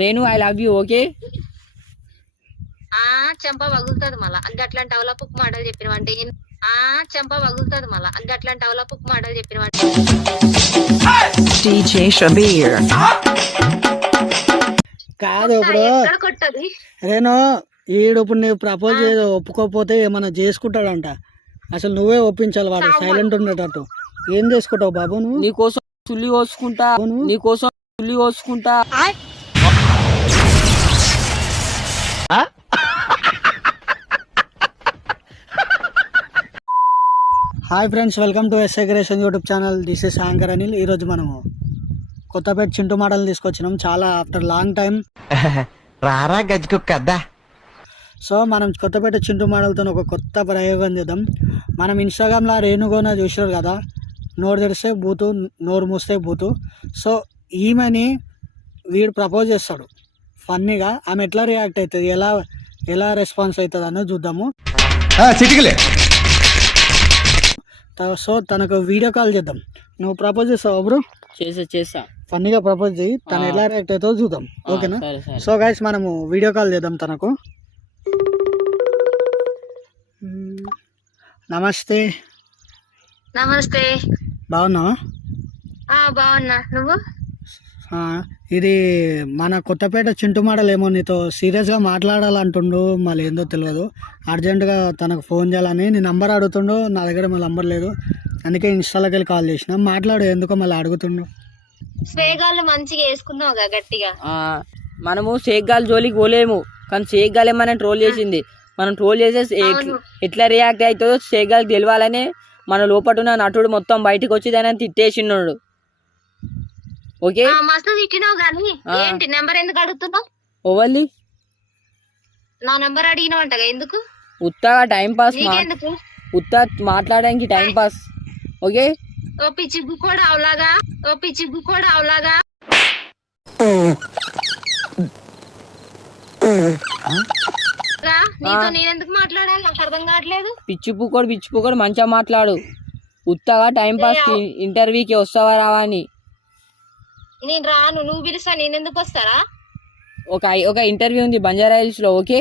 Renu I love you okay ఆ చెంప పగులుతుంది మళ్ళా. అంటే అట్లాంటి అవలపుక్ మాటలు చెప్పిన అంటే ఆ చెంప పగులుతుంది మళ్ళా. అంటే అట్లాంటి అవలపుక్ మాటలు చెప్పిన DJ Shabir. కాదు ఇప్పుడు రేణు ఈడు ఇప్పుడు నీవు ప్రపోజ్ చేసి ఒప్పుకోకపోతే ఏమన్నా చేసుకుంటాడంట. అసలు నువ్వే ఒప్పించాలి వాడు సైలెంట్ ఉండేటట్టు. ఏం చేసుకుంటావు బాబు నువ్వు? నీకోసం చుల్లి కోసుకుంటా నీకోసం చుల్లి కోసుకుంటా. Hi friends welcome to SI creation YouTube channel this is anchor Anil ఈరోజు మనము కొత్తపేట చింటూ మాటలు తీసుకొచ్చినాం. చాలా ఆఫ్టర్ లాంగ్ టైం రారా కద్దా సో మనం కొత్తపేట చింటూ మాటలతో ఒక కొత్త ప్రయోగం చేద్దాం. మనం ఇన్స్టాగ్రామ్లో రేణుగోన చూసారు కదా? నోరు తెరిస్తే బూతు నోరు మూస్తే బూతు. సో ఈమెని వీడు ప్రపోజ్ చేస్తాడు. ఫన్నీగా ఆమె ఎట్లా రియాక్ట్ అవుతుంది? ఎలా ఎలా రెస్పాన్స్ అవుతుంది అనేది చూద్దాము చిటికలే. సో తనకు వీడియో కాల్ చేద్దాం. నువ్వు ప్రపోజ్ చేస్తావు బ్రో చేసా చేస్తా. ఫన్నీగా ప్రపోజ్ చేయి. తను ఎలా రియాక్ట్ అవుతుందో చూద్దాం. ఓకేనా? సో గైస్ మనము వీడియో కాల్ చేద్దాం తనకు. నమస్తే. నమస్తే. బాగున్నావా? బాగున్నా. నువ్వు? ఇది మన కొత్తపేట చింటు మాటలు ఏమో నీతో సీరియస్గా మాట్లాడాలంటుండు మళ్ళీ ఏందో తెలియదు అర్జెంటుగా తనకు ఫోన్ చేయాలని నీ నంబర్ అడుగుతుండు నా దగ్గర మళ్ళీ నంబర్ లేదు. అందుకే ఇన్స్టాలోకి వెళ్ళి కాల్ చేసిన. మాట్లాడు ఎందుకో మళ్ళీ అడుగుతుండు. స్వేగాళ్ళు మంచిగా వేసుకున్నావుగా గట్టిగా? ఆ, మనము షేక్ గాల్ జోలికి పోలేము కానీ షేక్ గాల్ ఏమైనా ట్రోల్ చేసింది. మనం ట్రోల్ చేసే ఎట్- ఎట్లా రియాక్ట్ అవుతుందో షేక్ గాల్ గెలవాలనే మన లోపల ఉన్న నటుడు మొత్తం బయటకు వచ్చి దాన్ని తిట్టేసిన్నాడు ఓకే? మస్తు తిట్టినావు ఆ. ఏంటి నెంబర్ ఎందుకు అడుగుతున్నావు? ఓవల్ది నా నెంబర్ అడిగినావంటగా ఎందుకు? ఉత్తగా టైం పాస్ ఉత్తా మాట్లాడడానికి టైం పాస్. ఓకే? ఓ పిచ్చి కూడా అవలాగా ఓ పిచ్చి కూడా అవలాగా నీతో నేనెందుకు మాట్లాడాలి? నాకు అర్థం కావట్లేదు. పిచ్చి పుకోడు పిచ్చి పుకోడు మంచిగా మాట్లాడు. ఉత్తగా టైం పాస్ ఇంటర్వ్యూకి వస్తావా రావా అని. నేను రాను నువ్వు పిలుస్తా నేనెందుకు వస్తారా? ఒక ఒక ఇంటర్వ్యూ ఉంది బంజారా హిల్స్లో ఓకే?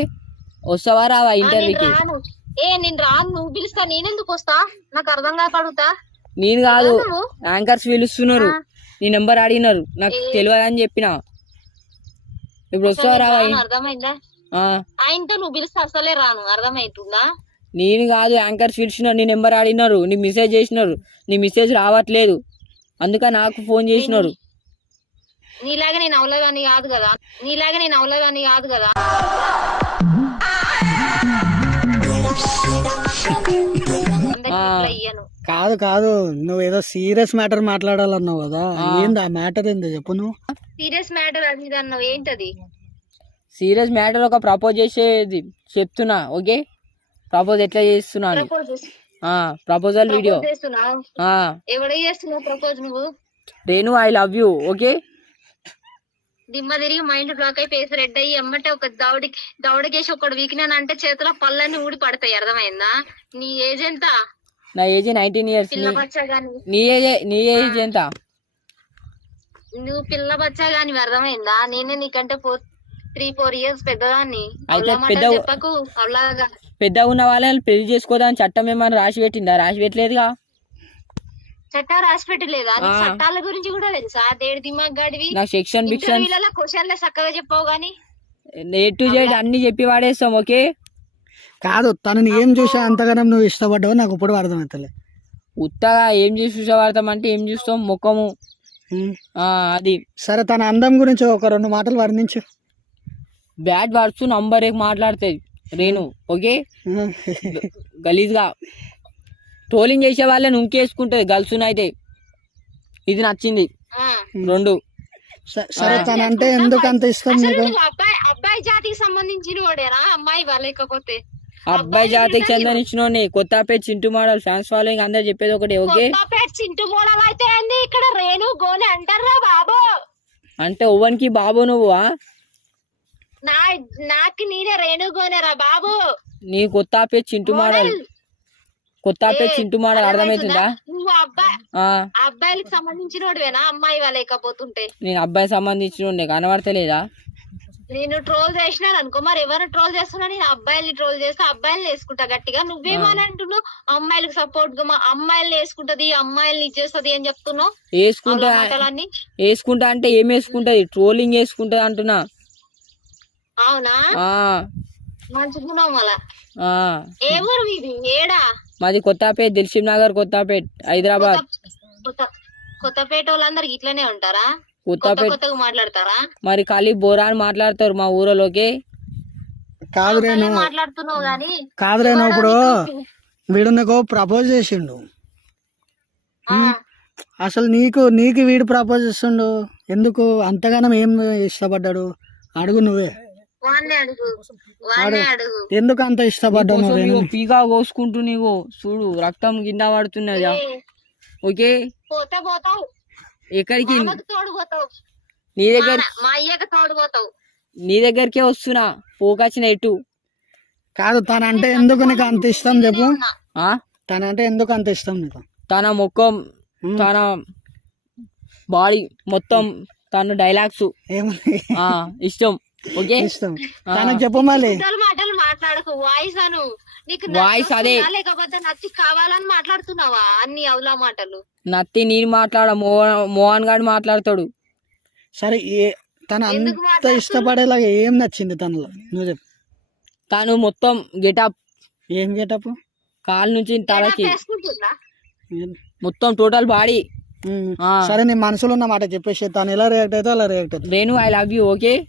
వస్తావా రావా నేను ఇంటర్వ్యూకి? రాను. ఏ నేను రాను నువ్వు పిలుస్తా నేనెందుకు వస్తా? నాకు అర్థం కాక అడుగుతా. నేను కాదు యాంకర్స్ పిలుస్తున్నారు. ఆ. నీ నెంబర్ అడిగినారు నాకు తెలియదు అని చెప్పిన. ఇప్పుడు వస్తావా రావా? రాను, అర్థమైందా? ఆ, ఆయనతో నువ్వు పిలిస్తే అసలే రాను అర్థమవుతుందా నేను కాదు యాంకర్స్ పిలిచినారు నీ నెంబర్ అడిగినారు నీ మెసేజ్ చేసినారు నీ మెసేజ్ రావట్లేదు. అందుకని నాకు ఫోన్ చేసినారు. నీలాగా నేను అవలేదని కాదు కదా. నీలాగా నేను అవలేదని కాదు కదా. కాదు కాదు. నువ్వు ఏదో సీరియస్ మ్యాటర్ మాట్లాడాలన్నావు కదా. ఏంది ఆ మ్యాటర్ ఏందో? చెప్పు నువ్వు. సీరియస్ మ్యాటర్ అది అన్నావు. ఏంటది? సీరియస్ మ్యాటర్ ఒక ప్రపోజ్ చేసేది. చెప్తున్నా ఓకే? ప్రపోజ్ ఎట్లా చేస్తున్నాను ప్రపోజ్ ప్రపోజల్ వీడియో చేస్తున్నావు ఎవడే చేస్తున్నావు? ప్రపోజ్ నువ్వు? Renu I love you okay? దిమ్మ తిరిగి మైండ్ బ్లాక్ అయి ఫేస్ రెడ్ అయ్యి ఎమ్మటే ఒక దౌడికి దౌడకేసి ఒకడు వీకినానంటే చేతిలో పళ్ళన్నీ ఊడి పడతాయి. అర్థమైందా? నీ ఏజ్ ఎంత? నా ఏజ్ నైన్టీన్ ఇయర్స్ నీ ఏజ్ నీ ఏజ్ ఎంత? నువ్వు పిల్ల బచ్చా గాని అర్థమైందా? నేనే నీకంటే ఫోర్ త్రీ ఫోర్ ఇయర్స్ పెద్దదాన్ని. అయితే పెద్ద- చెప్పకు అలాగా పెద్ద ఉన్న వాళ్ళని పెళ్ళి చేసుకోదాని చట్టం ఏమైనా రాసి పెట్టిందా? రాసి పెట్టలేదుగా. చట్టాలు రాసి పెట్టలేదా నీకు ఆ. చట్టాల గురించి కూడా తెలుసా? దేడి దిమాగ్ గడివి? నాకు సెక్షన్ బిక్షన్ ఇంటర్వ్యూలలో క్వశ్చన్లే చక్కగా చెప్పావు గాని. ఏ టు జెడ్ అన్ని చెప్పి వాడేస్తాం ఓకే? కాదు తనని ఏం చూసా అంతగానం నువ్వు ఇష్టపడ్డావు నాకు ఇప్పుడు అర్థమవుతలే ఉత్తగా ఏం చూసి చూసేవాడతాం అంటే ఏం చూస్తాం? ముఖము. అది. సరే తన అందం గురించి ఒక రెండు మాటలు వర్ణించు. బ్యాడ్ వర్డ్స్ నంబర్ మాట్లాడుతుంది రేణు ఓకే. గలీజ్గా. ట్రోలింగ్ చేసే వాళ్ళని ఉంకేసుకుంటుంది గర్ల్స్ అయితే ఇది నచ్చింది. రెండు. సరే తన అంటే ఎందుకు అంత ఇష్టం నీకు? అబ్బాయి అబ్బాయి జాతికి సంబంధించిన వాడేనా? అమ్మాయి లేకపోతే? అబ్బాయి జాతికి చెందనిచ్చినోని Kothapeta Chintu model fans following అందరు చెప్పేది ఒకటి ఓకే? కొత్తపేట చింటూ మోడల్ అయితే ఇక్కడ రేణు గోని అంటారా బాబు? అంటే ఓవన్కి బాబు నువ్వు? నా నాకు నేనే రేణు గోనేరా బాబు. నీ కొత్తపేట చింటూ మోడల్. కొత్త చింటూ మాడల్ అర్థమవుతుందా అబ్బాయిలకు సంబంధించినోడివేనా అమ్మాయి లేకపోతుంటే నేను అబ్బాయి సంబంధించిన కనబడతలేదా? నేను ట్రోల్ చేసినాను అనుకో. మరి ఎవరు ట్రోల్ చేస్తున్నా? నేను అబ్బాయిల్ని ట్రోల్ చేస్తే అబ్బాయిల్ని వేసుకుంటా గట్టిగా. నువ్వేమని అంటున్నావు అమ్మాయిలకు సపోర్ట్గా మా అమ్మాయిల్ని వేసుకుంటది అమ్మాయిల్ని ఇచ్చేస్తది అని చెప్తున్నావు? వేసుకుంటా వేసుకుంటా అంటే ఏం వేసుకుంటది? ట్రోలింగ్ వేసుకుంటది అంటున్నా. అవునా? మాది కొత్తపేట్ దిల్షిబ్ నగర్ కొత్తపేట్ హైదరాబాద్. కొత్త కొత్తపేట వాళ్ళందరికి ఇట్లనే ఉంటారా? కొత్త కొత్తపేట్ కొత్తగా మాట్లాడతారా? మరి ఖాళీ బోరా అని మాట్లాడతారు మా ఊరోలోకి. కాదు రేణు అట్లనే మాట్లాడుతున్నావు గానీ. కాదు రేణు ఇప్పుడు? వీడు నీకు ప్రపోజ్ చేసిండు. ఆ, అసలు నీకు నీకు వీడు ప్రపోజ్ చేస్తుండు. ఎందుకు? అంతగానం ఏం ఇష్టపడ్డాడు? అడుగు నువ్వే. ఎందుకు అంత ఇష్టపడ్డావు పీగా కోసుకుంటూ నీవు చూడు రక్తం కింద పడుతున్నదా. ఓకే? పోతే పోతావు. ఎక్కడికి? మామకు తోడు పోతావు. నీ దగ్గర మా- మా అయ్యకి తోడు పోతావు. నీ దగ్గరకే వస్తున్నా పోకొచ్చిన ఎటు? కాదు తనంటే ఎందుకు నీకు అంత ఇష్టం చెప్పు. తనంటే ఎందుకు అంత ఇష్టం నీకు? తన ముఖం. తన బాడీ మొత్తం తన డైలాగ్స్. ఇష్టం. ఓకే? ఇష్టం. తనకు మాటలు మాట్లాడకు వాయిస్ అను. నీకు Voice అదే. లేకపోతే నచ్చి కావాలని మాట్లాడుతున్నావా? అన్ని అవులా మాటలు. నత్తి నేను మాట్లాడ మోహన్ గారు మాట్లాడతాడు. సరే ఏ తన అంత? ఇష్టపడేలాగా ఏం నచ్చింది తనలో? నువ్వు చెప్పు. తను మొత్తం గెటప్. ఏం గేటప్? కాలు నుంచి తలకి. మొత్తం టోటల్ బాడీ. సరే నీ మనసులో ఉన్న మాట చెప్పేసి తను ఎలా రియాక్ట్ అయితే అలా రియాక్ట్ అవుతుంది. Renu I love you okay?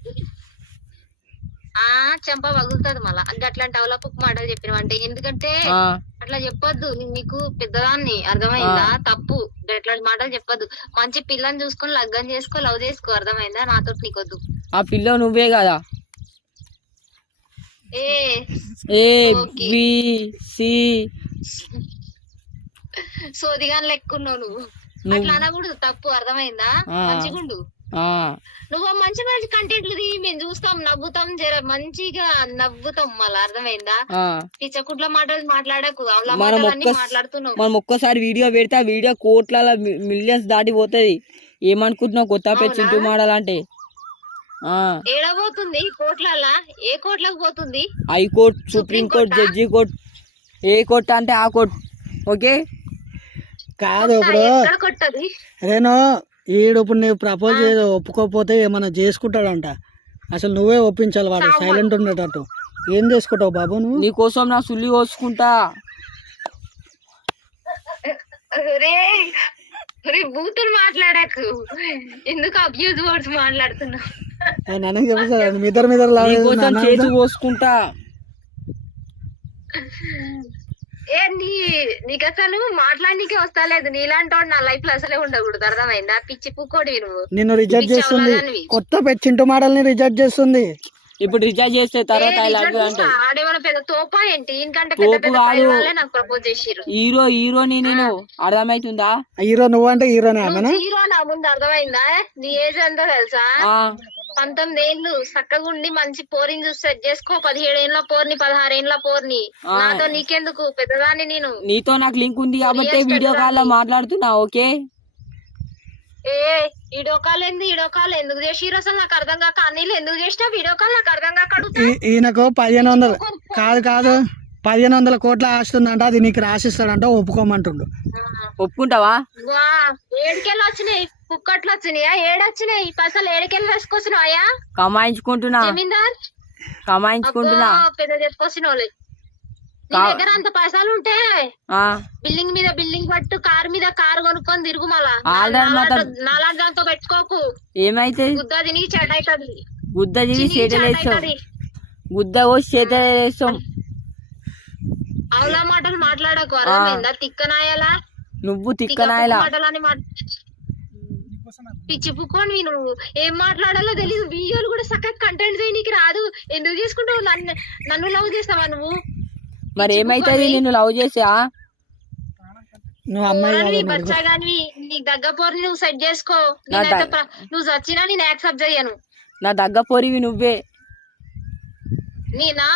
ఆ చెంప పగులుతుంది మళ్ళా. అంటే అట్లాంటి అవలపు మాటలు చెప్పినవంటే. ఎందుకంటే అట్లా చెప్పొద్దు. నీకు పెద్దదాన్ని అర్థమైందా? తప్పు. అట్లాంటి మాటలు చెప్పొద్దు. మంచి పిల్లని చూసుకొని లగ్గం చేసుకో లవ్ చేసుకో. అర్థమైందా? నాతో నీకొద్దు. ఆ పిల్ల నువ్వే కదా. ఏ. ఏ. B C. సోదిగాని లెక్కున్నావు నువ్వు. అట్లా అనకూడదు. తప్పు. అర్థమైందా. మంచిగుండు. నువ్వు మంచి మంచి కంటెంట్లు మేము చూస్తాం నవ్వుతాం జర మంచిగా నవ్వుతాం మళ్ళీ అర్థమైందా. పిచ్చకుట్ల మాటలు మాట్లాడకు అవలా మనం ఒక్కసారి వీడియో పెడితే ఆ వీడియో కోట్ల మిలియన్స్ దాటిపోతుంది ఏమనుకుంటున్నావు? కొత్త పెట్టి అవునా? చింటూ మాడాలంటే. ఏడబోతుంది? కోట్లలా? ఏ కోట్లకు పోతుంది? High court supreme court? Judge court. ఏ కోర్టు అంటే ఆ కోర్టు. ఓకే? కాదు ఇప్పుడు రేణు ఈడు ఇప్పుడు నీవు ప్రపోజ్ చేసి ఒప్పుకోకపోతే ఏమైనా చేసుకుంటాడంట. అసలు నువ్వే ఒప్పించాలి వాడు సైలెంట్ ఉండేటట్టు. ఏం చేసుకుంటావు బాబు నువ్వు? నీకోసం నా సుల్లి కోసుకుంటా. బూతులు మాట్లాడకు. ఎందుకు అబ్యూజ్ వర్డ్స్ మాట్లాడుతున్నావు? ఆయన నన్ను మీ ఇద్దరు మీద కోసుకుంటా. ఏ నీ నీకు అసలు మాట్లాడనీకే వస్తలేదు నీలాంటి వాడు నా లైఫ్లో అసలే ఉండకూడదు. అర్థమైందా? పిచ్చి పుక్కోడివి నువ్వు. నిన్ను రిజెక్ట్ చేస్తుంది. కొత్త పెట్ చింటూ మాడల్ని రిజెక్ట్ చేస్తుంది. ఇప్పుడు రీఛార్జ్ చేస్తే తర్వాత ఐ లవ్ యూ అంటే ఆడేమైనా పెద్ద తోపా ఏంటి? ఇంకంటే పెద్ద పెద్ద వాళ్ళే నాకు ప్రపోజ్ హీరో హీరోని నేను అర్థమవుతుందా హీరో నువ్వు అంటే హీరోనే ఆమెనా? హీరో నా ముందు అర్థమైందా? నీ ఏజ్ ఎంతో తెలుసా? ఆ. పంతొమ్మిది ఏళ్ళు చక్కగా ఉండి మంచి పోరిని చూసి సెట్ చేసుకో. పదిహేడు ఏళ్ళ పోర్ని పదహారు ఏళ్ళ పోర్ని. నాతో నీకెందుకు? పెద్దదాన్ని నేను. నీతో నాకు లింక్ ఉంది కాబట్టి వీడియో కాల్లో మాట్లాడుతున్నా ఓకే? ఏ వీడియో కాల్ ఏంది? వీడియో కాల్ ఎందుకు చేసిర్రు అసలు? నాకు అర్థం కాక అనిల్ ఎందుకు చేసినా వీడియో కాల్? నాకు అర్థం కాక ఈయనకు పదిహేను వందలు. కాదు కాదు. పదిహేను వందల కోట్ల ఆస్తుందంట అది నీకు రాసిస్తాడంట ఒప్పుకోమంటుండు. ఒప్పుకుంటావా? ఏడుకెళ్ళి వచ్చినాయి? కుక్కట్లు వచ్చినాయా? ఏడొచ్చినాయి? పైసలు ఏడుకెళ్ళి వేసుకొచ్చినాయా కమాయించుకుంటున్నా. జమీందార్? కమాయించుకుంటున్నా. అబ్బో, పెద్ద చెప్పుకొచ్చిన నీ కా- దగ్గర అంత పైసలు ఉంటే బిల్డింగ్ మీద బిల్డింగ్ పట్టు కార్ మీద కార్ కొనుక్కొని తిరుగు మళ్ళా. నాలాంటి దాంతో పెట్టుకోకు. ఏమైతే? గుద్ద తిరిగి చెడ్ అవుతుంది. గుద్ద వేస్తాం గుద్ద అవులా మాటలు మాట్లాడకు అర్థమైందా? తిక్కనాయాలా నువ్వు తిక్క తిక్కనాయలా. మాటలని మాట్ పిచ్చి పుక్కోని నువ్వు ఏం మాట్లాడాలో తెలియదు వీడియోలు కూడా చక్కగా కంటెంట్ చేయనీకి రాదు. ఎందుకు చేసుకుంటావు? నన్ను నన్ను లవ్ చేస్తావా నువ్వు? మరి ఏమైతుంది నిన్ను లవ్ చేసా నీకు దగ్గ పోరి నువ్వు సెట్ చేసుకో. నువ్వు చచ్చినా నేను యాక్సెప్ట్ చేయను. నా దగ్గ పొరివి నువ్వే. నేనా?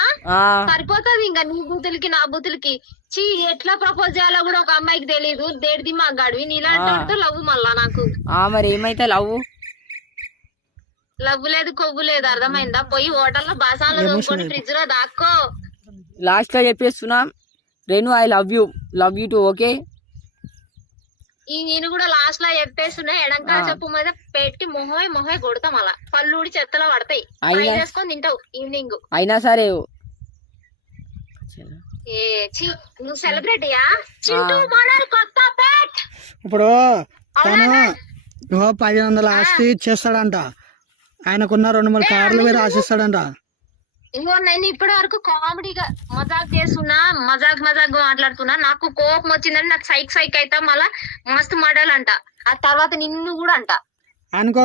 సరిపోతుంది ఇంకా నీ బూతులకి నా బూతులకి. చీ ఎట్లా ప్రపోజ్ చేయాలో కూడా ఒక అమ్మాయికి తెలియదు దేడిది మా గడివి నీలాంటి లవ్ మళ్ళా నాకు. మరి ఏమైతే లవ్? లవ్ లేదు కొవ్వు లేదు. అర్థమైందా? పోయి హోటల్లో బాసాలు తోముకొని ఫ్రిడ్జ్లో దాక్కో. లాస్ట్లో చెప్పేస్తున్నా Renu I love you. Love you too okay? ఈ నేను కూడా లాస్ట్లో చెప్పేస్తున్నా ఎడంకా ఆ. చెప్పు మీద పెట్టి మొహమే మొహమే కొడతాం అలా. పళ్ళు ఊడి చెత్తలో పడతాయి. ఫ్రై చేసుకొని తింటావు ఈవినింగ్ అయినా సరే ఏ ఛీ నువ్వు సెలబ్రిటీయా చింటూ మోడల్ కొత్త పేట్ ఇప్పుడు తను ఓ పది వందల ఆస్తి ఇచ్చేస్తాడంట. ఆయనకున్న రెండు మూడు కార్లు మీద ఆశిస్తాడంట. ఇంకో నేను ఇప్పటి వరకు కామెడీగా మజాక్ చేస్తున్నా మజాక్ మజాక్ మాట్లాడుతున్నా. నాకు కోపం వచ్చిందని నాకు సైక్ సైక్ అయితే మళ్ళా మస్తు మాడాలంట ఆ తర్వాత నిన్ను కూడా అంట. అనుకో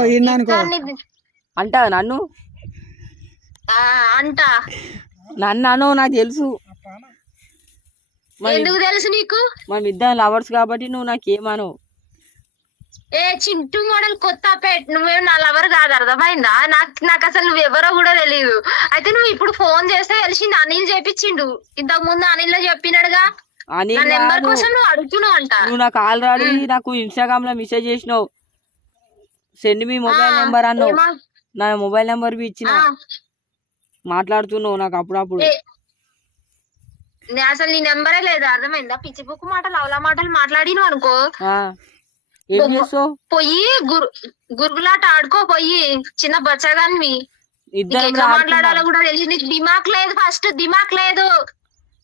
అంట నన్ను? ఆ, అంట. నన్ను అను నాకు తెలుసు. ఎందుకు తెలుసు నీకు? మనం ఇద్దరం లవర్స్ కాబట్టి నువ్వు నాకేమను ఏ చింటూ మోడల్ కొత్త పేట్ నువ్వేం నా లవర్ కాదు అర్థమైందా? నాకు నాకు అసలు నువ్వెవరో కూడా తెలియదు అయితే నువ్వు ఇప్పుడు ఫోన్ చేస్తే తెలిసింది అనిల్ చేపించిండు. ఇంతకు ముందు అనిల్లో చెప్పినాడుగా? నా నెంబర్ కాదు. కోసం నువ్వు అడుగుతున్నావు అంట నువ్వు నాకు ఆల్రెడీ నాకు ఇన్స్టాగ్రామ్లో మెసేజ్ చేసినావు. సెండ్ మీ మొబైల్ ఆ, నెంబర్ అన్నావు. ఏమా? నా మొబైల్ నెంబర్ ఇచ్చిన. ఆ, మాట్లాడుతున్నావు నాకు అప్పుడప్పుడు. ఏ, నే అసలు నీ నెంబరే లేదు? అర్థమైందా? పిచ్చి బుక్ మాటలు అవలా మాటలు మాట్లాడిను అనుకో. ఆ, ఏం చేస్తావు పోయి గురు గురుగులాట ఆడుకో పోయి చిన్న బచ్చగాన్ని ఎట్లా. మాట్లాడాలో కూడా తెలియదు నీకు దిమాక్ లేదు ఫస్ట్ దిమాక్ లేదు.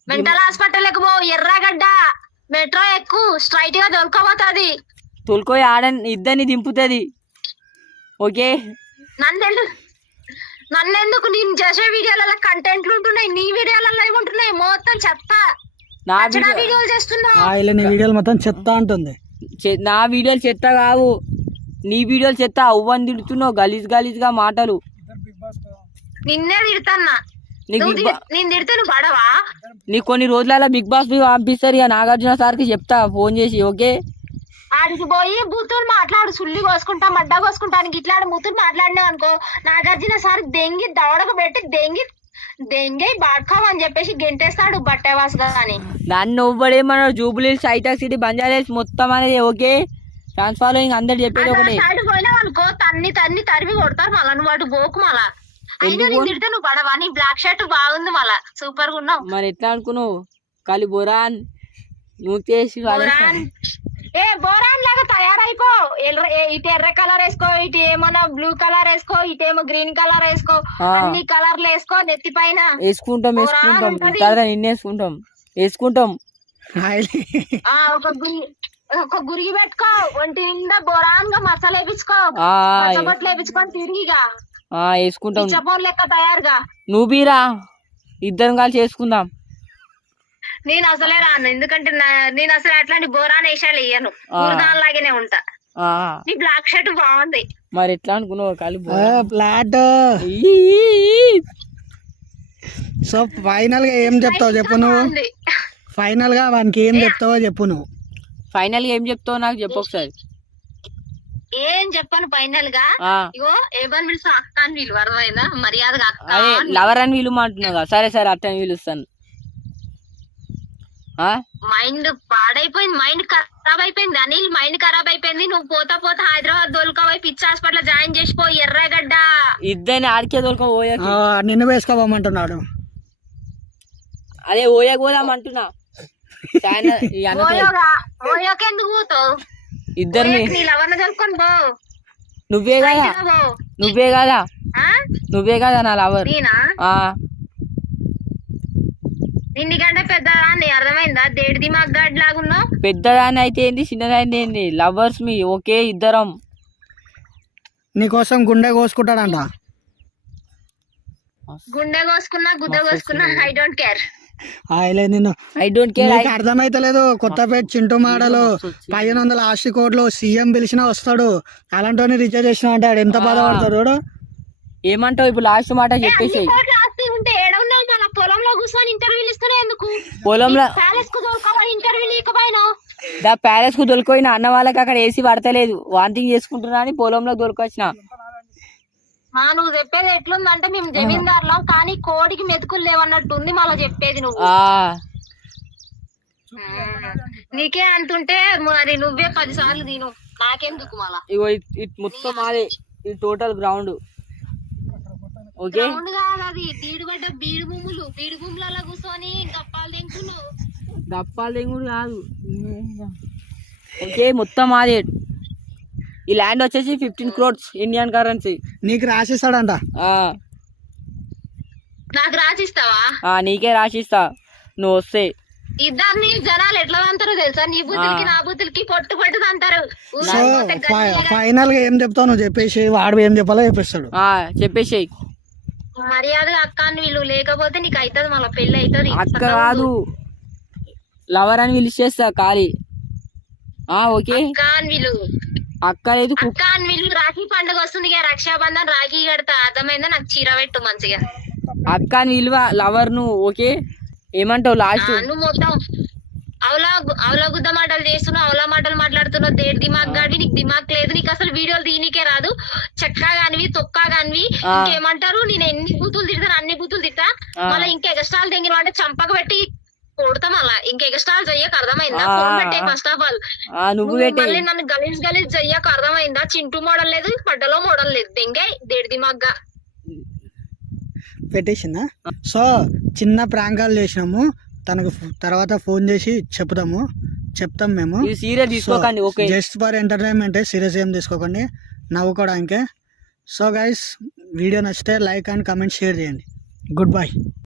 మెంటల్ హాస్పిటల్ పో ఎర్రగడ్డ. మెట్రో ఎక్కు స్ట్రైట్గా దొరకబోతుంది. తొలుకోయి ఆడని ఇద్దరిని దింపుతుంది. ఓకే? నన్నెందుకు నన్నెందుకు నేను చేసే వీడియోలలో కంటెంట్లు ఉంటున్నాయి? నీ వీడియోలలో ఏముంటున్నాయి? మొత్తం చెత్త. నా వీడియోలు చేస్తున్నావు? వీడియోలు మొత్తం చెత్త అంటుంది. నా వీడియోలు చెత్త కావు. నీ వీడియోలు చెత్త. అవ్వని తిడుతున్నావు. గలీజ్ గలీజ్గా మాటలు. నిన్నే తిడుతున్నా. నీకు కొన్ని రోజులలో బిగ్ బాస్ పంపిస్తారు. ఇక నాగార్జున సార్కి చెప్తా. ఫోన్ చేసి ఓకే? ఆడికి పోయి బూతులు మాట్లాడు. సుల్లి కోసుకుంటా మడ్డ కోసుకుంటానికి ఇట్లాంటి బూతులు మాట్లాడినావు అనుకో నాగార్జున సార్ దెంగి దవడకు పెట్టి దెంగి దెంగి బాడుకోమని చెప్పేసి గెంటేస్తాడు బట్టేవాస్ అని నన్ను ఎవ్వడేమన్నాడు జూబిలీ సైటా సిటీ బంజారాస్ మొత్తం అనేది ఓకే? ఫ్యాన్స్ ఫాలోయింగ్ అందరు చెప్పేది ఒకటే. సైడ్ అనుకో తన్ని తన్ని తరిమి కొడతారు మళ్ళా నువ్వు అటు పోకు మళ్ళా. అయినా? నేను తిడితే నువ్వు పడవా? నీ బ్లాక్ షర్ట్ బాగుంది మళ్ళా. సూపర్గా ఉన్నావు. మరి ఎట్లా అనుకున్నావు? కాలి బోరాన్ నువ్వు చేసి ఏ బోరాన్ లాగా తయారైపో ఎర్ర ఏ- ఇటు ఎర్ర కలర్ వేసుకో ఇటు ఏమన్నా బ్లూ కలర్ వేసుకో ఇటు ఏమో గ్రీన్ కలర్ వేసుకో. అన్ని కలర్లు వేసుకో నెత్తి పైన. వేసుకుంటాం వేసుకుంటాం. కదా నిన్నేసుకుంటాం వేసుకుంటాం. ఆ ఒక గురి ఒక గురిగి పెట్టుకో. ఒంటి నిండా బోరాన్గా మసాలా వేపించుకో. ఆ, పచ్చబొట్లు వేపించుకొని తిరిగిగా. ఆ, వేసుకుంటాం. లెక్క తయారుగా. నువ్వు బీరా. ఇద్దరం కలిసి చేసుకుందాం నేను అసలే రాను. ఎందుకంటే నా- నేను అసలు అట్లాంటి బోరాన్ వేషాలు వేయను. లాగానే ఉంటా. ఆ, నీ బ్లాక్ షర్ట్ బాగుంది. మరి ఎట్లా అనుకున్నావు? కాలి సో ఫైనల్గా ఏం చెప్తావు చెప్పు నువ్వు? ఫైనల్గా వానికి ఏం చెప్తావో చెప్పు నువ్వు. ఫైనల్గా ఏం చెప్తావు నాకు చెప్పు ఒకసారి. ఏం చెప్పాను ఫైనల్గా? ఇగో ఏమని పిలుస్తా అక్క అని పిలువ అర్థమైందా? మర్యాదగా అక్క అని. లవర్ అని పిలుమంటున్నావు కదా. సరే సరే అట్లని పిలుస్తాను. ఆ? మైండ్ పాడైపోయింది మైండ్ ఖరాబ్ అయిపోయింది అనిల్ మైండ్ ఖరాబ్ అయిపోయింది నువ్వు పోతా పోతా హైదరాబాద్ దొలకపోయి పిచ్చి హాస్పిటల్ జాయిన్ చేసిపో ఎర్రగడ్డ. ఇద్దరిని ఆడికే నిన్ను వేసుకోమంటున్నాడు అదే ఓయా పోదాం అంటున్నా. ఇద్దరిని నువ్వే కదా. నువ్వే కదా. ఆ? నువ్వే కదా నా లవర్. నేనా? పెద్దదాన్ని అర్థమైందా? దేడి దిమాగ్ గాడ్ లాగున్నావు? పెద్దదాన్ని అయితే ఏంది చిన్నదాన్ని ఏంది? లవర్స్ మీ ఓకే ఇద్దరం. నీకోసం గుండె కోసుకుంటాడంట. గుండె కోసుకున్నా గుద్ద కోసుకున్నా ఐ డోంట్ కేర్. ఆయిలే నిన్ను. ఐ డోంట్ కేర్ నీకు అర్థమైతలేదు కొత్తపేట చింటూ మాడలు. పదిహేను వందల ఆస్తి కోట్లు సీఎం పిలిచినా వస్తాడు. అలాంటి రిచార్జ్ చేసిన అంటాడు ఎంత బాధపడతాడు ఏమంటావు? ఇప్పుడు లాస్ట్ మాట చెప్పేసి కోట్ల ఆస్తి ఉంటే ఏడ ఉన్నావు మన పొలంలో కూర్చొని ఇంటర్వ్యూలు ఇస్తూనే ఎందుకు పొలంలో దా ప్యాలెస్కు దొరికిపోయిన. అన్న వాళ్ళకి అక్కడ ఏసీ పడతలేదు. వాంతింగ్ చేసుకుంటున్నా అని పొలంలో దొరికొచ్చిన. నువ్వు చెప్పేది ఎట్లుందంటే మేము జమీందారులం కానీ కోడికి మెతుకులు లేవన్నట్టు ఉంది మళ్ళీ చెప్పేది నువ్వు. నీకే అంటుంటే మరి నువ్వే పది సార్లు తిను. నాకెందుకు మళ్ళా ఇగో మొత్తం మాదే. ఇది టోటల్ గ్రౌండ్. ఓకే? అది. బీడుబడ్డ బీడు భూములు బీడు భూములలో కూర్చొని గప్పాలు గప్పాలు కాదు. ఓకే మొత్తం మాదే. ఈ ల్యాండ్ వచ్చేసి ఫిఫ్టీన్ క్రోడ్స్ ఇండియన్ కరెన్సీ నీకు రాసిస్తాడంట. నాకు రాసిస్తావా? నీకే రాసిస్తా. నువ్వు వస్తే. ఇద్దరిని జనాలు ఎట్లా అంటారో తెలుసా? నీ బుద్ధులకి. నా బుద్ధులకి పొట్టు పట్టుది అంటారు ఫైనల్గా ఏం చెప్తావు? నువ్వు చెప్పేసి వాడు ఏం చెప్పాలో చెప్పేస్తాడు. ఆ, చెప్పేసేయ్. మర్యాదగా అక్క అని వీళ్ళు లేకపోతే నీకు అవుతుంది మళ్ళీ పెళ్ళి అవుతుంది అక్క కాదు. లవర్ అని పిలిచేస్తా ఖాళీ. ఆ ఓకే. అక్క అని వీళ్ళు. అక్క లేదు అక్క అని వీళ్ళు రాఖీ పండుగ వస్తుంది ఇక రక్షాబంధన్ రాఖీ కడతా. అర్థమైందా? నాకు చీర పెట్టు మంచిగా. అక్క అని విలువ లవర్ నువ్వు ఓకే? ఏమంటావు లాస్ట్? నువ్వు మొత్తం అవలా అవలా గుద్ద మాటలు చేస్తున్నావు అవలా మాటలు మాట్లాడుతున్నావు దేని దిమాగ్ గాడి నీకు దిమాగ్ లేదు నీకు అసలు వీడియోలు దీనికే రాదు. చెక్కా గానివి తొక్కా గానివి ఆ. ఇంకేమంటారు? నేను ఎన్ని బూతులు తిడతాను అన్ని బూతులు తిట్టా. మళ్ళీ ఇంకా ఎగస్ట్రాలు తెంగిన అంటే చంపక పెట్టి కొడతాం అలా. ఇంకా ఎగస్ట్రాలు చెయ్యక అర్థమైందా. ఫోన్ పెట్టే ఫస్ట్ ఆఫ్ ఆల్. ఆ నువ్వు పెట్టే మళ్ళీ నన్ను గలీజ్ గలీజ్ చెయ్యక అర్థమైందా? చింటూ మోడల్ లేదు పడ్డలో మోడల్ లేదు. దెంగే దేడి దిమాగ్గా. పెట్టేసిందా? సో చిన్న ప్రాంకాలు చేసినాము. తనకు తర్వాత ఫోన్ చేసి చెప్తాము చెప్తాం మేము. ఇది సీరియస్ తీసుకోకండి okay. Just for entertainment serious ఏం తీసుకోకండి. నవ్వుకోవడానికే. సో గైస్ వీడియో నచ్చితే లైక్ అండ్ కమెంట్ షేర్ చేయండి. Good bye